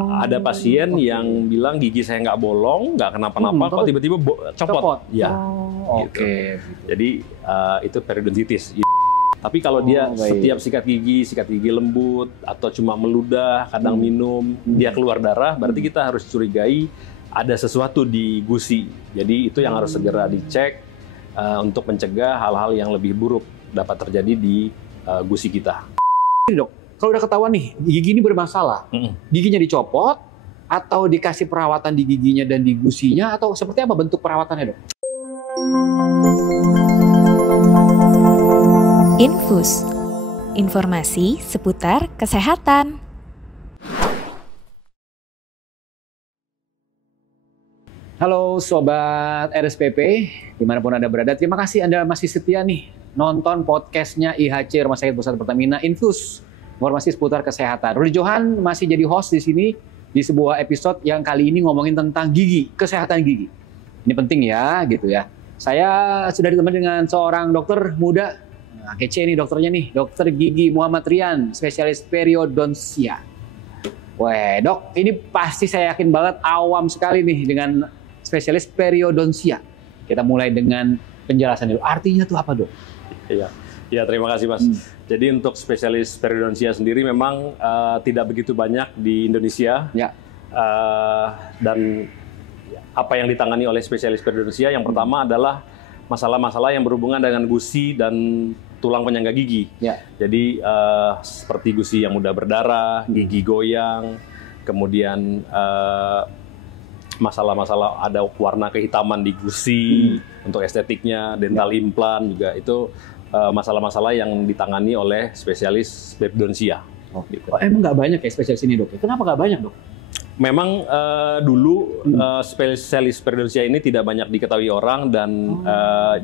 Ada pasien yang bilang gigi saya nggak bolong, nggak kenapa-napa, kok tiba-tiba copot. Ya, gitu. Jadi itu periodontitis. Tapi kalau dia setiap sikat gigi lembut, atau cuma meludah, kadang minum, dia keluar darah, berarti kita harus curigai ada sesuatu di gusi. Jadi itu yang harus segera dicek untuk mencegah hal-hal yang lebih buruk dapat terjadi di gusi kita. Dok, kalau udah ketahuan nih gigi ini bermasalah, giginya dicopot atau dikasih perawatan di giginya dan di gusinya, atau seperti apa bentuk perawatannya, Dok? Infus, informasi seputar kesehatan. Halo Sobat RSPP, dimanapun Anda berada, terima kasih Anda masih setia nih nonton podcastnya IHC Rumah Sakit Pusat Pertamina Infus, informasi seputar kesehatan. Rudi Johan masih jadi host di sini di sebuah episode yang kali ini ngomongin tentang gigi, kesehatan gigi. Ini penting ya, gitu ya. Saya sudah ditemani dengan seorang dokter muda, kece nih dokternya nih, Dokter Gigi Muhammad Rian, spesialis periodontia. Wah, Dok, ini pasti saya yakin banget awam sekali nih dengan spesialis periodontia. Kita mulai dengan penjelasan dulu. Artinya tuh apa, Dok? Iya, terima kasih, Mas. Jadi untuk spesialis periodontia sendiri memang tidak begitu banyak di Indonesia. Ya. Dan apa yang ditangani oleh spesialis periodontia yang pertama adalah masalah-masalah yang berhubungan dengan gusi dan tulang penyangga gigi. Ya. Jadi seperti gusi yang mudah berdarah, gigi goyang, kemudian masalah-masalah ada warna kehitaman di gusi untuk estetiknya, dental implant juga itu masalah-masalah yang ditangani oleh spesialis periodontia. Gitu. Emang nggak banyak ya spesialis ini, Dok? Kenapa nggak banyak, Dok? Memang dulu spesialis periodontia ini tidak banyak diketahui orang dan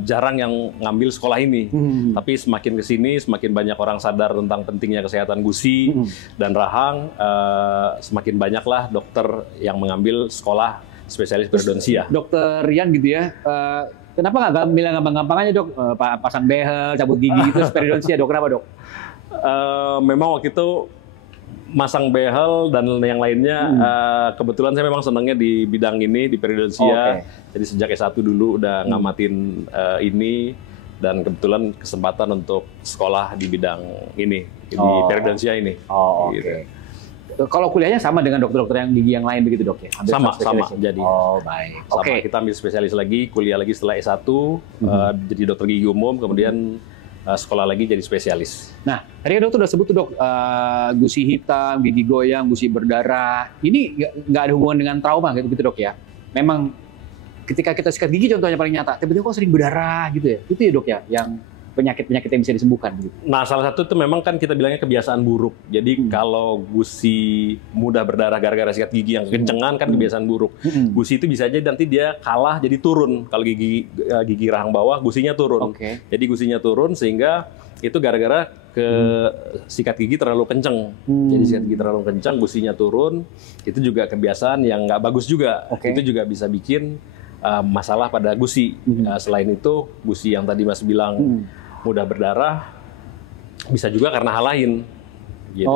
jarang yang ngambil sekolah ini. Tapi semakin kesini, semakin banyak orang sadar tentang pentingnya kesehatan gusi dan rahang, semakin banyaklah dokter yang mengambil sekolah spesialis periodontia. Dokter Rian gitu ya, kenapa nggak bilang gampang-gampang aja, Dok? Pasang behel, cabut gigi itu periodontia, Dok? Kenapa, Dok? Memang waktu itu masang behel dan yang lainnya, kebetulan saya memang senangnya di bidang ini, di periodontia. Jadi sejak S1 dulu udah ngamatin ini, dan kebetulan kesempatan untuk sekolah di bidang ini, di periodontia ini. Gitu. Kalau kuliahnya sama dengan dokter-dokter yang gigi yang lain begitu, Dok ya? Sama. Jadi. Baik. Sama, kita ambil spesialis lagi, kuliah lagi setelah S1, jadi dokter gigi umum, kemudian sekolah lagi jadi spesialis. Nah, tadi dokter udah sebut tuh, Dok, gusi hitam, gigi goyang, gusi berdarah. Ini nggak ada hubungan dengan trauma gitu, Dok ya? Memang ketika kita sikat gigi contohnya paling nyata, tiba-tiba kok sering berdarah gitu ya? Itu ya, Dok ya, yang penyakit-penyakit yang bisa disembuhkan gitu. Nah, salah satu itu memang kan kita bilangnya kebiasaan buruk. Jadi kalau gusi mudah berdarah gara-gara sikat gigi yang kencengan kan kebiasaan buruk. Gusi itu bisa aja nanti dia kalah jadi turun. Kalau gigi rahang bawah gusinya turun. Jadi gusinya turun sehingga itu gara-gara sikat gigi terlalu kenceng. Jadi sikat gigi terlalu kencang, gusinya turun. Itu juga kebiasaan yang nggak bagus juga. Itu juga bisa bikin masalah pada gusi. Selain itu, gusi yang tadi Mas bilang mudah berdarah, bisa juga karena hal lain. Gitu.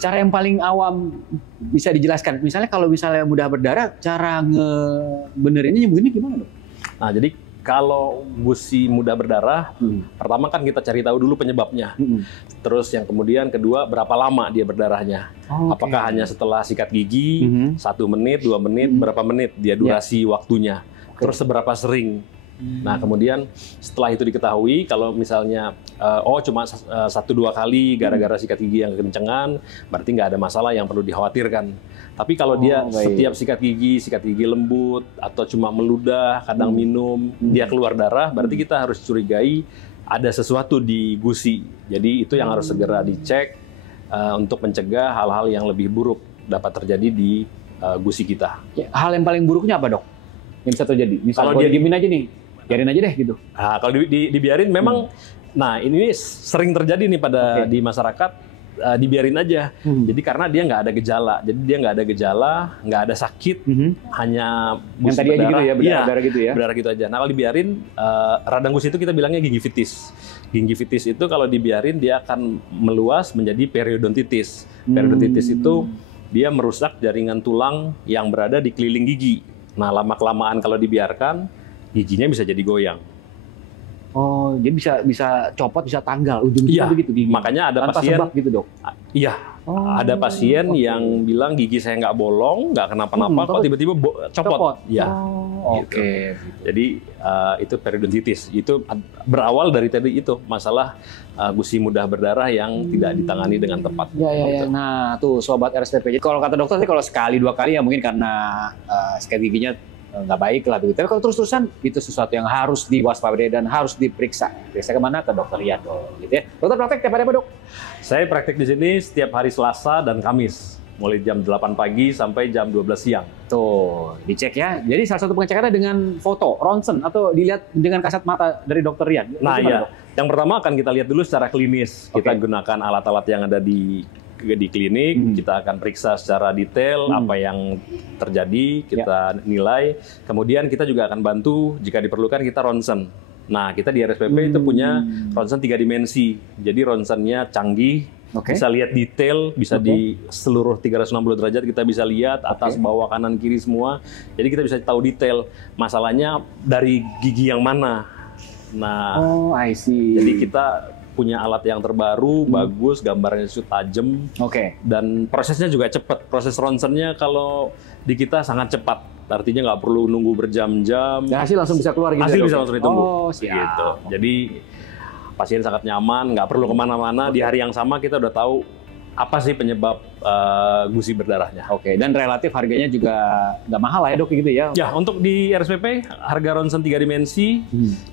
Cara yang paling awam bisa dijelaskan, misalnya kalau misalnya mudah berdarah, cara ngebenerinnya nyembuhinnya gimana, Dok? Nah, jadi kalau gusi mudah berdarah, pertama kan kita cari tahu dulu penyebabnya. Terus yang kemudian kedua, berapa lama dia berdarahnya. Apakah hanya setelah sikat gigi, 1 menit, 2 menit, berapa menit dia durasi waktunya. Terus seberapa sering. Nah, kemudian setelah itu diketahui, kalau misalnya cuma 1-2 kali gara-gara sikat gigi yang kencengan, berarti nggak ada masalah yang perlu dikhawatirkan. Tapi kalau dia setiap sikat gigi lembut, atau cuma meludah, kadang minum, dia keluar darah, berarti kita harus curigai ada sesuatu di gusi. Jadi itu yang harus segera dicek untuk mencegah hal-hal yang lebih buruk dapat terjadi di gusi kita. Hal yang paling buruknya apa, Dok? Yang bisa terjadi? Misalnya kalau dia diemin aja nih, biarin aja deh gitu. Nah, kalau dibiarin memang, nah ini sering terjadi nih di masyarakat, dibiarin aja. Jadi karena dia nggak ada gejala, nggak ada sakit, hanya yang tadi aja gitu ya, berdarah gitu ya. Berdarah gitu aja. Nah, kalau dibiarin, radang gusi itu kita bilangnya gingivitis. Gingivitis itu kalau dibiarin dia akan meluas menjadi periodontitis. Periodontitis itu dia merusak jaringan tulang yang berada di keliling gigi. Nah, lama-kelamaan kalau dibiarkan, giginya bisa jadi goyang. Oh, jadi bisa copot, bisa tanggal ujung-ujungnya Iya, begitu gigi. makanya ada Tanpa pasien sebab gitu, Dok. Iya, ada pasien yang bilang gigi saya nggak bolong, nggak kenapa-napa, kok tiba-tiba copot. Ya, Oke. Jadi itu periodontitis. Itu berawal dari tadi itu masalah gusi mudah berdarah yang tidak ditangani dengan tepat. Ya. Nah, tuh sobat RSPP. Jadi kalau kata dokter sih kalau sekali 2 kali ya mungkin karena sikat giginya nggak baik lah begitu. Tapi kalau terus-terusan itu sesuatu yang harus diwaspadai dan harus diperiksa. Periksa kemana? Ke dokter Rianto, gitu ya. Dokter praktek tiap hari apa, Dok? Saya praktek di sini setiap hari Selasa dan Kamis, mulai jam 8 pagi sampai jam 12 siang. Tuh, dicek ya. Jadi salah satu pengecekannya dengan foto, ronsen, atau dilihat dengan kasat mata dari dokter Rian. Nah, gimana, ya. Dok? Yang pertama akan kita lihat dulu secara klinis. Kita gunakan alat-alat yang ada di klinik, kita akan periksa secara detail apa yang terjadi, kita nilai. Kemudian kita juga akan bantu jika diperlukan kita ronsen. Nah, kita di RSPP itu punya ronsen 3 dimensi. Jadi ronsennya canggih, bisa lihat detail, bisa di seluruh 360 derajat kita bisa lihat atas, bawah, kanan, kiri semua. Jadi kita bisa tahu detail masalahnya dari gigi yang mana. Nah, I see. jadi kita punya alat yang terbaru, bagus, gambarnya itu tajam, dan prosesnya juga cepat. Proses ronsennya kalau di kita sangat cepat, artinya nggak perlu nunggu berjam-jam. Dan hasil langsung bisa keluar gitu. Hasil bisa langsung ditunggu. Siap. Gitu. Jadi pasien sangat nyaman, nggak perlu kemana-mana. Di hari yang sama kita udah tahu apa sih penyebab gusi berdarahnya. Dan relatif harganya juga nggak mahal lah ya, Dok, gitu ya? Ya, untuk di RSPP harga ronsen 3 dimensi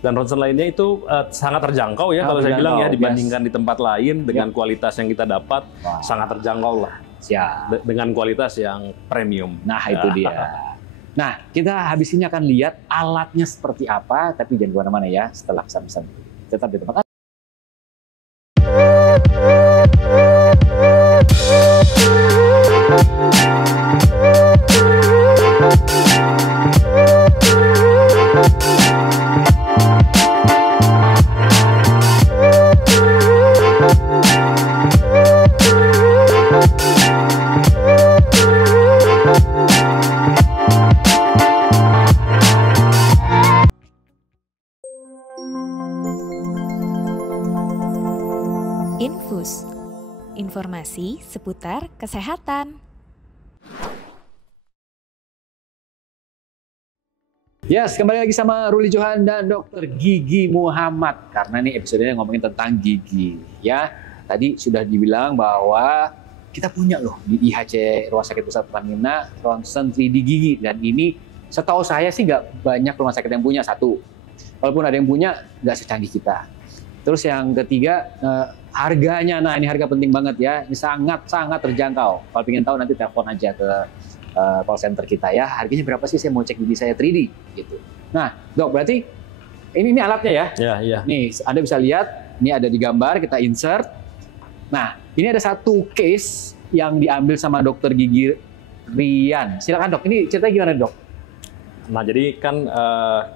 dan ronsen lainnya itu sangat terjangkau ya, kalau saya bilang ya, dibandingkan di tempat lain dengan kualitas yang kita dapat sangat terjangkau lah. Siap. Dengan kualitas yang premium. Nah, itu dia. Nah, kita habis ini akan lihat alatnya seperti apa, tapi jangan kemana-mana ya, setelah pesan-pesan. Tetap di tempat. Infus, informasi seputar kesehatan. Yes, kembali lagi sama Ruli Johan dan Dr. Gigi Muhammad. Karena nih episodenya ngomongin tentang gigi. Ya, tadi sudah dibilang bahwa kita punya loh di IHC Rumah Sakit Pusat Pertamina ronsen 3D gigi. Dan ini setahu saya sih nggak banyak rumah sakit yang punya, satu. Walaupun ada yang punya, nggak secanggih kita. Terus yang ketiga, harganya. Nah, ini harga penting banget ya. Ini sangat-sangat terjangkau. Kalau ingin tahu nanti telepon aja ke call center kita ya. Harganya berapa sih? Saya mau cek gigi saya 3D gitu. Nah, Dok, berarti ini alatnya ya? Ya. Nih, Anda bisa lihat. Ini ada di gambar, kita insert. Nah, ini ada satu case yang diambil sama dokter gigi Rian. Silakan, Dok. Ini ceritanya gimana, Dok? Nah, jadi kan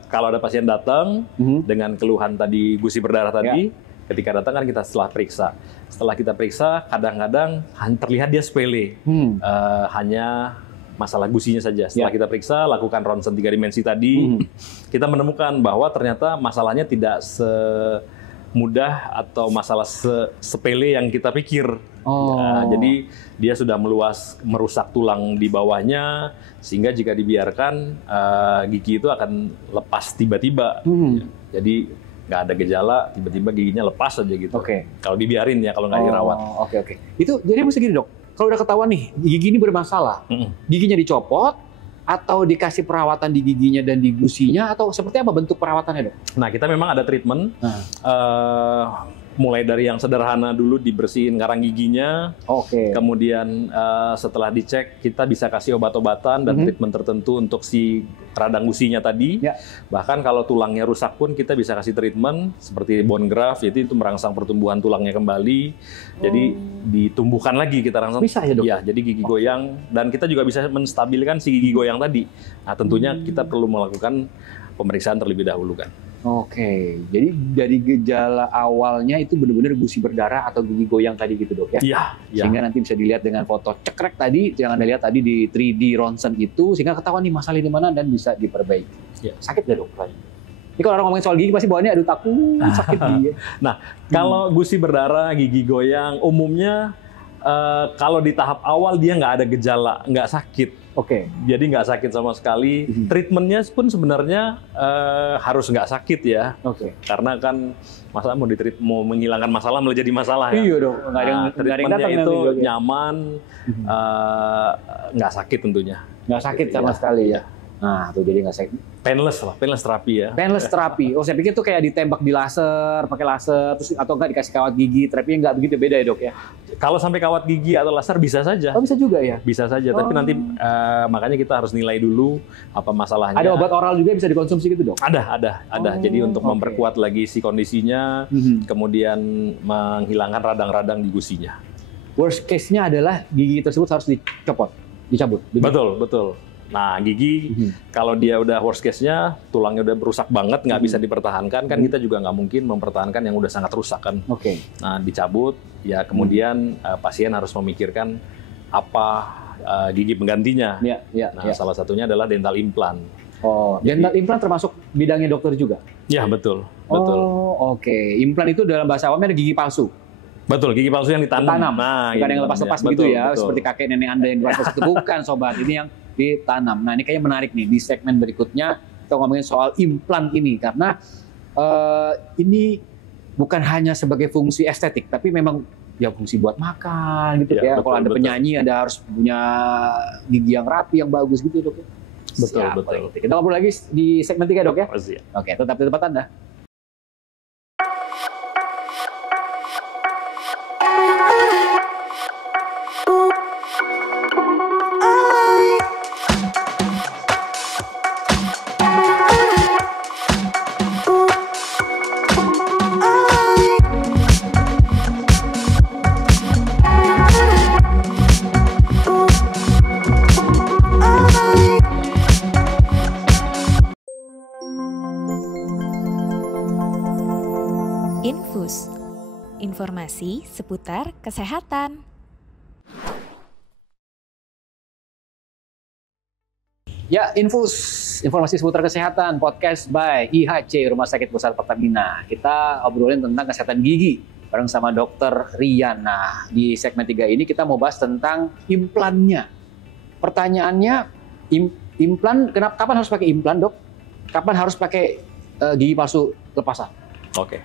kalau ada pasien datang dengan keluhan tadi gusi berdarah tadi, ketika datang kan kita setelah periksa. Setelah kita periksa, kadang-kadang terlihat dia sepele, hanya masalah gusinya saja. Setelah kita periksa, lakukan ronsen 3 dimensi tadi, kita menemukan bahwa ternyata masalahnya tidak semudah atau masalah sepele yang kita pikir. Jadi dia sudah merusak tulang di bawahnya, sehingga jika dibiarkan gigi itu akan lepas tiba-tiba. Jadi nggak ada gejala, tiba-tiba giginya lepas aja gitu. Kalau dibiarin ya, kalau nggak dirawat. Itu jadi mesti gini, Dok. Kalau udah ketahuan nih gigi ini bermasalah, giginya dicopot atau dikasih perawatan di giginya dan di gusinya, atau seperti apa bentuk perawatannya, Dok? Nah, kita memang ada treatment. Mulai dari yang sederhana dulu, dibersihin karang giginya. Kemudian setelah dicek, kita bisa kasih obat-obatan dan treatment tertentu untuk si radang gusinya tadi. Bahkan kalau tulangnya rusak pun kita bisa kasih treatment seperti bone graft, jadi itu merangsang pertumbuhan tulangnya kembali. Jadi ditumbuhkan lagi, kita rangsang. Bisa ya, Dok? Ya, jadi gigi goyang, dan kita juga bisa menstabilkan si gigi goyang tadi. Nah, tentunya kita perlu melakukan pemeriksaan terlebih dahulu kan. Oke, jadi dari gejala awalnya itu benar-benar gusi berdarah atau gigi goyang tadi gitu dok ya? Iya. Sehingga nanti bisa dilihat dengan foto cekrek tadi, yang Anda lihat tadi di 3D ronsen itu, sehingga ketahuan nih masalah di mana dan bisa diperbaiki. Ya. Sakit nggak dok? Ini kalau orang ngomongin soal gigi pasti bawaannya aduh takut sakit gigi. Nah, kalau gusi berdarah, gigi goyang, umumnya kalau di tahap awal dia nggak ada gejala, nggak sakit. Oke. Jadi nggak sakit sama sekali. Treatmentnya pun sebenarnya harus nggak sakit ya. Oke. Karena kan masa mau menghilangkan masalah malah jadi masalah ya. Iya dong. Nggak ada yang treatmentnya datang itu nanti, nyaman, nggak sakit tentunya. nggak sakit sama sekali ya. Nah, tuh jadi nggak sakit. Painless terapi ya. Painless terapi. Oh, saya pikir tuh kayak ditembak di laser, pakai laser, terus atau enggak dikasih kawat gigi. Terapinya nggak begitu, beda ya dok ya? Kalau sampai kawat gigi atau laser bisa saja. Oh, bisa juga ya? Bisa saja, tapi nanti makanya kita harus nilai dulu apa masalahnya. Ada obat oral juga bisa dikonsumsi gitu dok? Ada. Jadi untuk memperkuat lagi si kondisinya, kemudian menghilangkan radang-radang di gusinya. Worst case-nya adalah gigi tersebut harus dicabut. Betul. Nah, gigi kalau dia udah worst case-nya, tulangnya udah rusak banget, nggak bisa dipertahankan, kan kita juga nggak mungkin mempertahankan yang udah sangat rusak kan. Oke. Nah, dicabut, ya kemudian pasien harus memikirkan apa gigi penggantinya. Salah satunya adalah dental implant. Oh, dental implant termasuk bidangnya dokter juga? Ya, betul. Oh, oke. Implant itu dalam bahasa awamnya ada gigi palsu? Betul, gigi palsu yang ditanam. Nah, bukan yang lepas-lepas begitu ya, seperti kakek nenek Anda yang lepas itu. Bukan, sobat. Ini yang ditanam. Nah, ini kayaknya menarik nih. Di segmen berikutnya kita ngomongin soal implant ini. Karena ini bukan hanya sebagai fungsi estetik, tapi memang ya fungsi buat makan gitu ya. Kalau Anda penyanyi, Anda harus punya gigi yang rapi, yang bagus gitu dok. Betul. Kita ngobrol lagi di segmen 3 dok ya? Siap. Oke, tetap di tempat Anda. Infus, informasi seputar kesehatan. Ya, Infus, informasi seputar kesehatan, podcast by IHC, Rumah Sakit Pusat Pertamina. Kita obrolin tentang kesehatan gigi bareng sama Dr. Rian. Nah, di segmen 3 ini kita mau bahas tentang implannya. Pertanyaannya, implan, kapan harus pakai implan dok? Kapan harus pakai gigi palsu lepasan? Oke.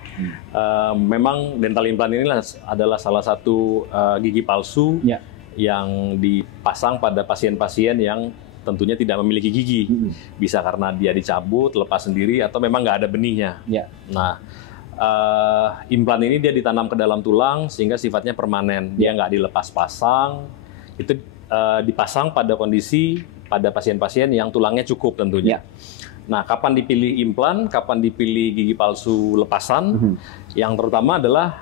Memang dental implant ini adalah salah satu gigi palsu yang dipasang pada pasien-pasien yang tentunya tidak memiliki gigi. Bisa karena dia dicabut, lepas sendiri, atau memang nggak ada benihnya. Nah, implan ini dia ditanam ke dalam tulang sehingga sifatnya permanen. Dia nggak dilepas pasang. Itu dipasang pada kondisi pada pasien-pasien yang tulangnya cukup tentunya. Nah, kapan dipilih implan, kapan dipilih gigi palsu lepasan? Yang terutama adalah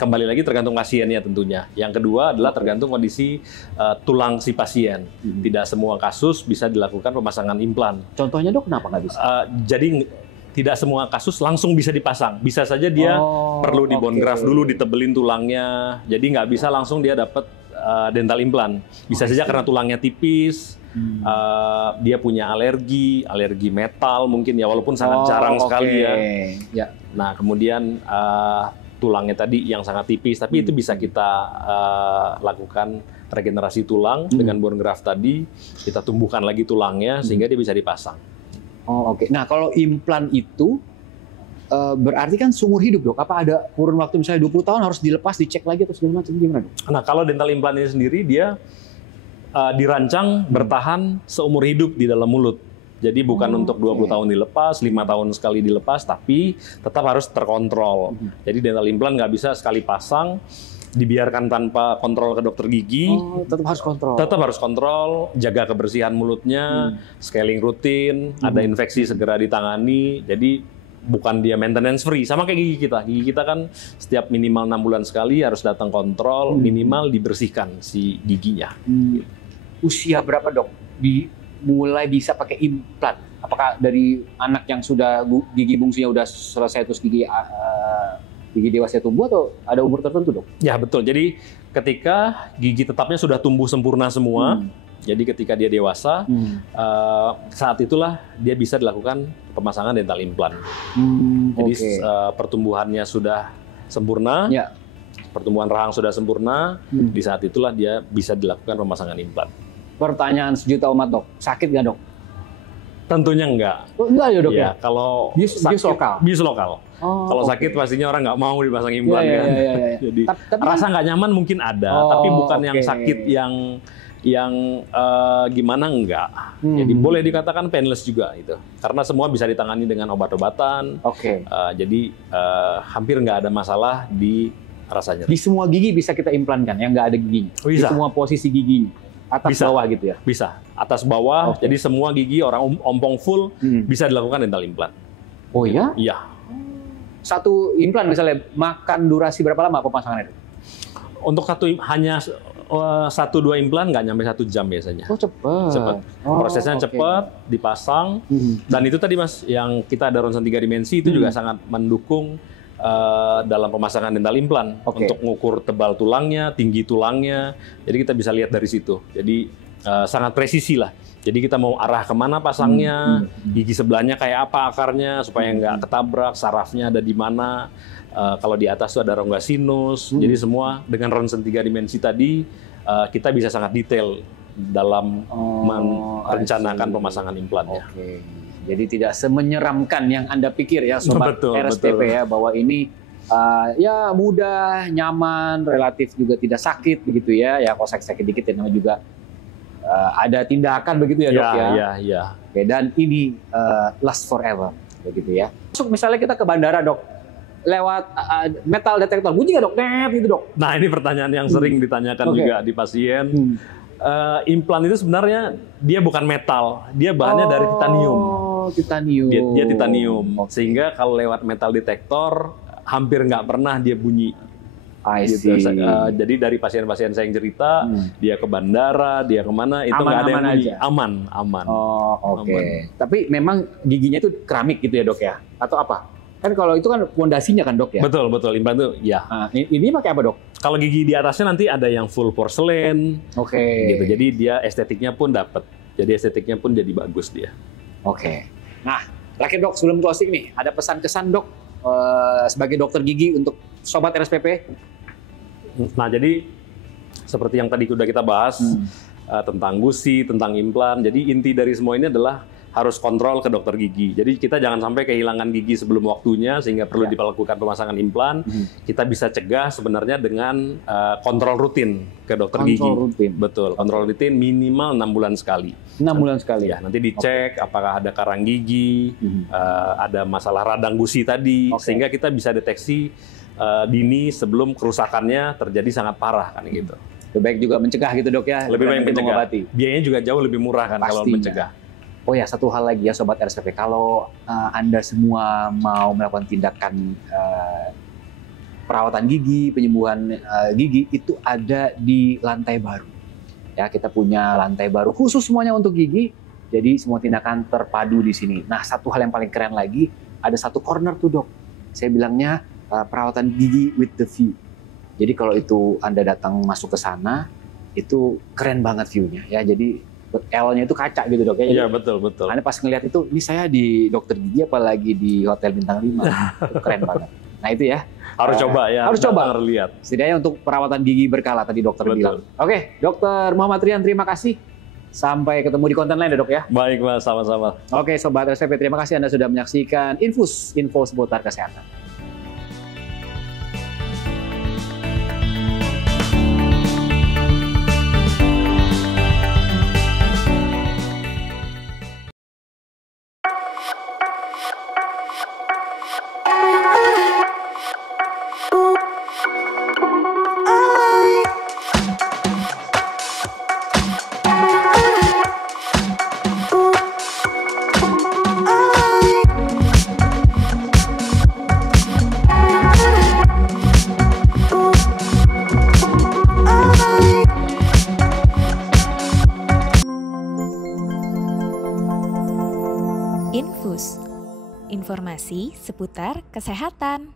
kembali lagi tergantung pasiennya tentunya. Yang kedua adalah tergantung kondisi tulang si pasien. Tidak semua kasus bisa dilakukan pemasangan implan. Contohnya dok, kenapa nggak bisa? Jadi tidak semua kasus langsung bisa dipasang. Bisa saja dia perlu di bone graft dulu, ditebelin tulangnya. Jadi nggak bisa langsung dia dapat dental implant. Bisa saja karena tulangnya tipis. Dia punya alergi metal mungkin ya, walaupun sangat jarang sekali ya. Nah, kemudian tulangnya tadi yang sangat tipis, tapi itu bisa kita lakukan regenerasi tulang dengan bone graft tadi, kita tumbuhkan lagi tulangnya sehingga dia bisa dipasang. Oke. Nah, kalau implan itu berarti kan seumur hidup dok? Apa ada kurun waktu misalnya 20 tahun harus dilepas, dicek lagi atau segala macam, gimana dok? Nah, kalau dental implant ini sendiri dia dirancang bertahan seumur hidup di dalam mulut. Jadi bukan untuk 20 tahun dilepas, 5 tahun sekali dilepas, tapi tetap harus terkontrol. Jadi dental implant nggak bisa sekali pasang, dibiarkan tanpa kontrol ke dokter gigi. Tetap harus kontrol. Tetap harus kontrol, jaga kebersihan mulutnya, scaling rutin, ada infeksi segera ditangani. Jadi bukan dia maintenance free, sama kayak gigi kita. Gigi kita kan setiap minimal 6 bulan sekali harus datang kontrol, minimal dibersihkan si giginya. Usia berapa dok mulai bisa pakai implan? Apakah dari anak yang sudah gigi bungsunya udah selesai terus gigi dewasa tumbuh atau ada umur tertentu, Dok? Ya, betul. Jadi ketika gigi tetapnya sudah tumbuh sempurna semua, jadi ketika dia dewasa, saat itulah dia bisa dilakukan pemasangan dental implant. Jadi pertumbuhannya sudah sempurna, pertumbuhan rahang sudah sempurna, di saat itulah dia bisa dilakukan pemasangan implant. Pertanyaan sejuta umat, Dok. Sakit nggak, Dok? Tentunya enggak. Oh, enggak ya, Dok? Ya, kalau bius lokal. Kalau sakit pastinya orang nggak mau dipasang implan kan. Jadi rasa nggak nyaman mungkin ada, tapi bukan yang sakit yang gimana enggak. Jadi boleh dikatakan painless juga itu. Karena semua bisa ditangani dengan obat-obatan. Jadi hampir nggak ada masalah di rasanya. Di semua gigi bisa kita implankan yang nggak ada gigi. Bisa. Di semua posisi gigi. Atas bawah gitu ya? Bisa. Atas bawah. Jadi semua gigi orang ompong full bisa dilakukan dental implant. Oh ya? Iya. Satu implan misalnya makan durasi berapa lama pemasangannya? Untuk hanya 1-2 implan nggak nyampe 1 jam biasanya. Oh, cepat. Prosesnya cepat, dipasang. Dan itu tadi Mas, yang kita ada ronsen 3 dimensi itu juga sangat mendukung dalam pemasangan dental implan untuk mengukur tebal tulangnya, tinggi tulangnya. Jadi kita bisa lihat dari situ. Jadi sangat presisi lah. Jadi kita mau arah kemana pasangnya, gigi sebelahnya kayak apa akarnya supaya nggak ketabrak, sarafnya ada di mana. Kalau di atas tuh ada rongga sinus. Jadi semua dengan ronsen 3 dimensi tadi kita bisa sangat detail dalam merencanakan pemasangan implannya. Jadi tidak semenyeramkan yang Anda pikir ya, Sobat RSPP ya, bahwa ini ya mudah, nyaman, relatif juga tidak sakit begitu ya. Ya kalau sakit dikit ya namanya juga ada tindakan begitu ya, Dok ya. Iya. Oke, dan ini last forever begitu ya. Masuk misalnya kita ke bandara, Dok. Lewat metal detector bunyi nggak, Dok? Net gitu, Dok. Nah, ini pertanyaan yang sering ditanyakan juga di pasien. Implan itu sebenarnya dia bukan metal, dia bahannya dari titanium. Titanium. Dia titanium. Sehingga kalau lewat metal detektor hampir nggak pernah dia bunyi. Gitu. Jadi dari pasien-pasien saya yang cerita, dia ke bandara, dia kemana, itu nggak ada yang bunyi. Aman. Tapi memang giginya itu keramik gitu ya, Dok ya? Atau apa? Kan kalau itu kan fondasinya kan, Dok ya? Betul. Implan itu ya. Ini pakai apa, Dok? Kalau gigi di atasnya nanti ada yang full porcelain. Gitu. Jadi dia estetiknya pun dapat. Jadi estetiknya pun jadi bagus dia. Nah, terakhir, Dok, sebelum closing nih, ada pesan-kesan, Dok, sebagai dokter gigi untuk Sobat RSPP? Nah, jadi seperti yang tadi sudah kita bahas tentang gusi, tentang implan. Jadi inti dari semua ini adalah harus kontrol ke dokter gigi. Jadi kita jangan sampai kehilangan gigi sebelum waktunya sehingga perlu dilakukan pemasangan implan. Kita bisa cegah sebenarnya dengan kontrol rutin ke dokter gigi. Betul, kontrol rutin minimal 6 bulan sekali. 6 bulan sekali ya. Nanti dicek apakah ada karang gigi, ada masalah radang gusi tadi, sehingga kita bisa deteksi dini sebelum kerusakannya terjadi sangat parah kan gitu. Lebih baik juga mencegah gitu, Dok ya. Lebih baik mencegah. Biayanya juga jauh lebih murah kan kalau mencegah. Oh ya, satu hal lagi ya Sobat RSPP, kalau Anda semua mau melakukan tindakan perawatan gigi, penyembuhan gigi, itu ada di lantai baru. Ya, kita punya lantai baru khusus semuanya untuk gigi. Jadi semua tindakan terpadu di sini. Nah, satu hal yang paling keren lagi, ada satu corner tuh, Dok. Saya bilangnya perawatan gigi with the view. Jadi kalau itu Anda datang masuk ke sana, itu keren banget view-nya ya. Jadi L-nya itu kaca gitu, Dok ya. Iya, betul. Anda pas ngelihat itu, ini saya di dokter gigi apalagi di Hotel Bintang 5. Itu keren banget. Nah, itu ya. Harus coba ya. Harus coba. Lihat. Setidaknya untuk perawatan gigi berkala tadi dokter bilang. Oke, Dokter Muhammad Rian, terima kasih. Sampai ketemu di konten lain ya, Dok ya. Baik, Mas, sama-sama. Oke, Sobat RSPP, terima kasih Anda sudah menyaksikan Infus, info seputar kesehatan. Infus. Informasi seputar kesehatan.